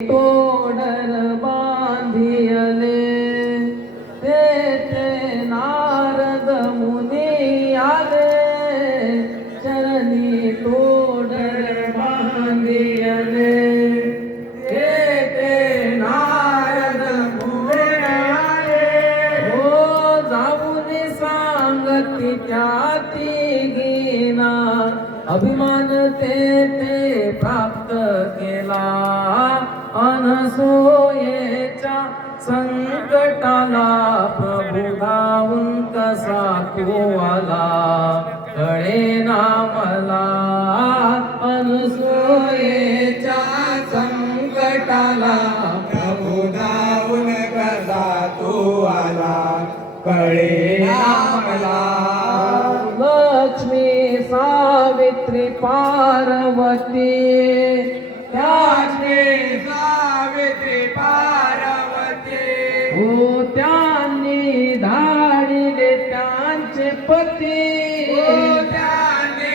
Coder બાંધિયલે તે તે નારદ મુનિ આવે ચરની કોડર બાંધિયલે તે તે નારદ મુનિ આવે હો જાઉની સાંગતિ ત્યાતી ગીના અભિમાન તે તે પ્રાપ્ત કેલા अनसूयेच्या संकटाला प्रभू धावून कसा तो आला कळे ना मला अनसूयेच्या संकटाला प्रभू धावून कसा तो आला कळे ना मला लक्ष्मी सावित्री पार्वती. त्यांचे पती. त्याने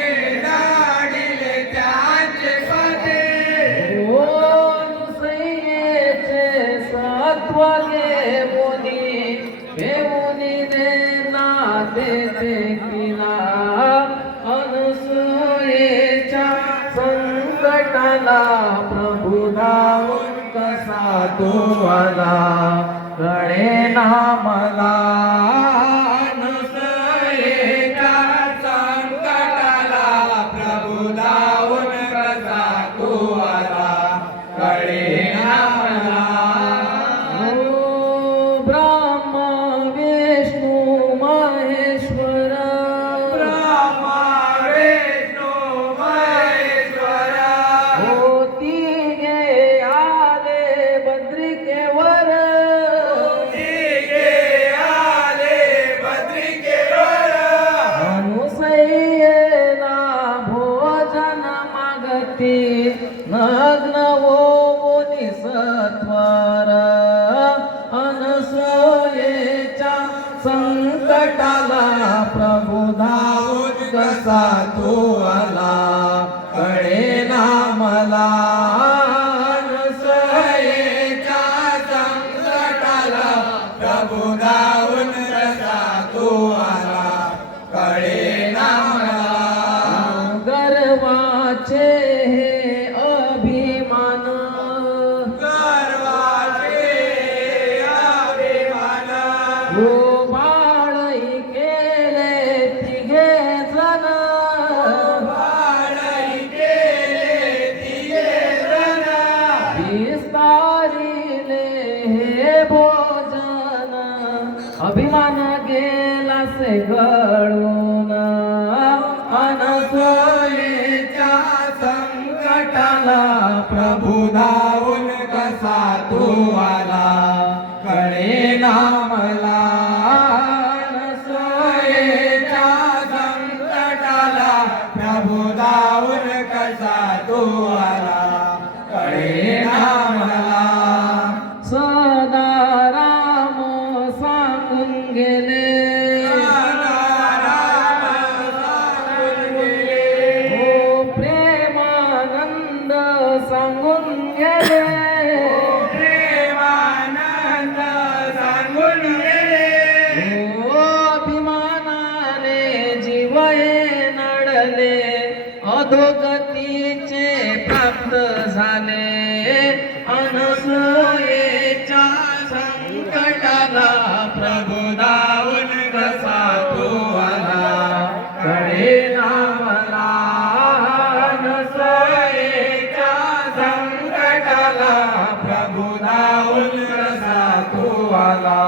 त्यांचे पती. हो तिला अनसुयेच्या संकटाला प्रभू धावून कसा तो आला? कळे ना मला. मागती नग्न होऊनी सत्वर अनसोयेच्या संकटाला प्रभू धावून कसा तो आला. गेला से गळून अनसोयेच्या संकटाला प्रभू धावून कसा तू आला? कळे नामला मला सोयेच्या संकटाला प्रभू धावून कसा तू आला? अधोगतीचे प्राप्त झाले. अनसोयेच्या संकटाला संकटाला